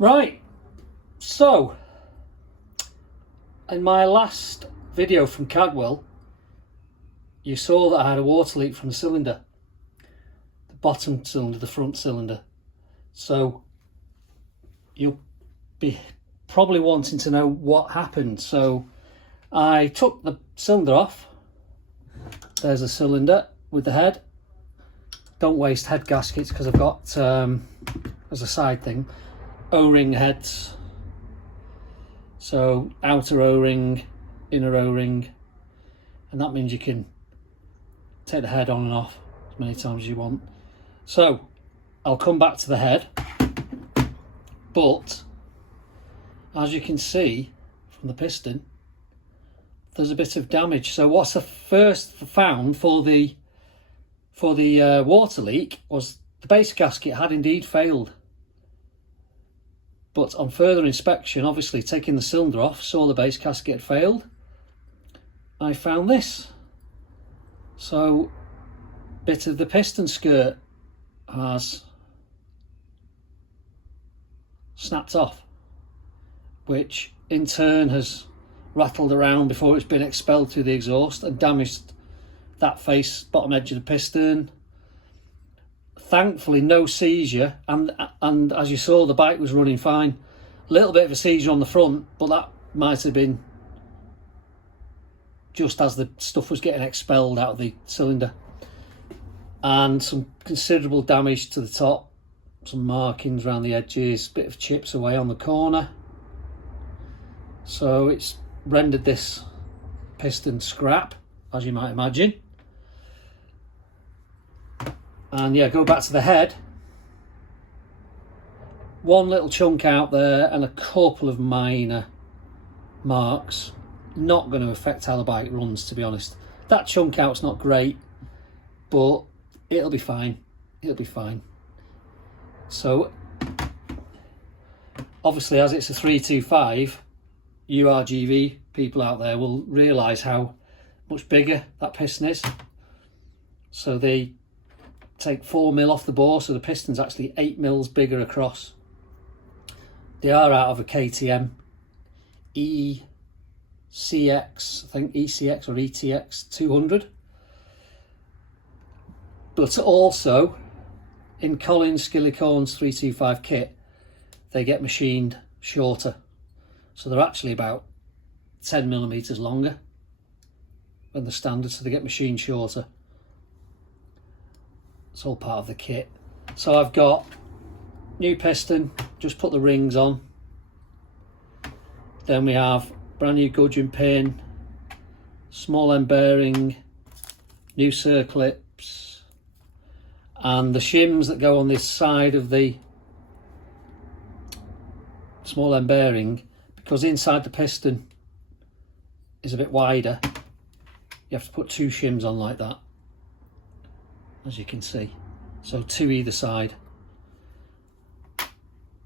Right, so in my last video from Cadwell, you saw that I had a water leak from the cylinder, the bottom cylinder, the front cylinder. So you'll be probably wanting to know what happened. So I took the cylinder off. There's a cylinder with the head. Don't waste head gaskets because I've got, as a side thing, O-ring heads. So outer O-ring, inner O-ring, and that means you can take the head on and off as many times as you want. So I'll come back to the head, but as you can see from the piston, there's a bit of damage. So what's the first found for the water leak was the base gasket had indeed failed. But on further inspection, obviously taking the cylinder off, saw the base gasket had failed. I found this. So a bit of the piston skirt has snapped off, which in turn has rattled around before it's been expelled through the exhaust and damaged that face bottom edge of the piston. Thankfully no seizure, and as you saw, the bike was running fine. A little bit of a seizure on the front, but that might have been just as the stuff was getting expelled out of the cylinder. And some considerable damage to the top, some markings around the edges, bit of chips away on the corner. So it's rendered this piston scrap, as you might imagine. And yeah, go back to the head. One little chunk out there and a couple of minor marks. Not going to affect how the bike runs, to be honest. That chunk out's not great, but it'll be fine. It'll be fine. So obviously, as it's a 325, you RGV people out there will realise how much bigger that piston is. So they take 4mm off the bore, so the piston's actually 8mm bigger across. They are out of a KTM ECX, I think ECX or ETX 200. But also in Colin Skillicorn's 325 kit, they get machined shorter. So they're actually about 10mm longer than the standard, so they get machined shorter. It's all part of the kit. So I've got new piston, just put the rings on. Then we have brand new gudgeon pin, small end bearing, new circlips, and the shims that go on this side of the small end bearing, because inside the piston is a bit wider, you have to put two shims on like that, as you can see. So two either side.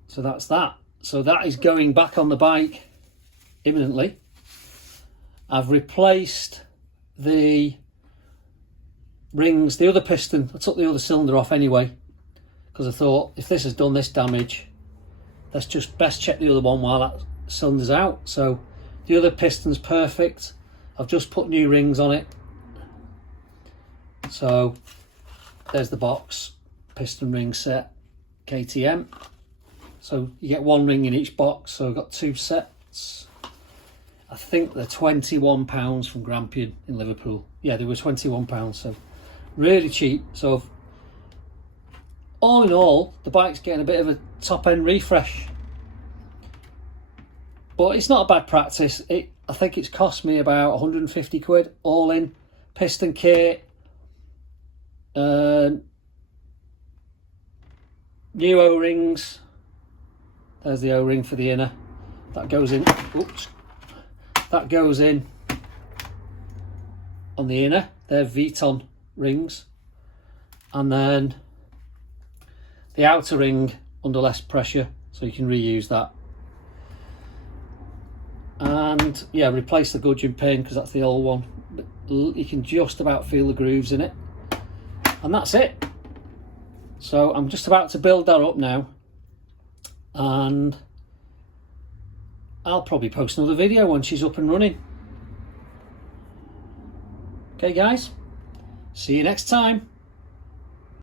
So that's that. So that is going back on the bike imminently. I've replaced the rings, the other piston. I took the other cylinder off anyway, because I thought if this has done this damage, let's just best check the other one while that cylinder's out. So the other piston's perfect. I've just put new rings on it. So there's the box, piston ring set, KTM. So you get one ring in each box, so I've got two sets. I think they're £21 from Grampian in Liverpool. Yeah, they were £21, so really cheap. So all in all, the bike's getting a bit of a top end refresh. But it's not a bad practice. I think it's cost me about 150 quid all in. Piston kit, new O-rings. There's the O-ring for the inner. That goes in. Oops. That goes in on the inner. They're Vuitton rings. And then the outer ring under less pressure, so you can reuse that. And yeah, replace the gudgeon pin because that's the old one. But you can just about feel the grooves in it. And that's it. So I'm just about to build that up now. and I'll probably post another video when she's up and running. Okay guys, see you next time.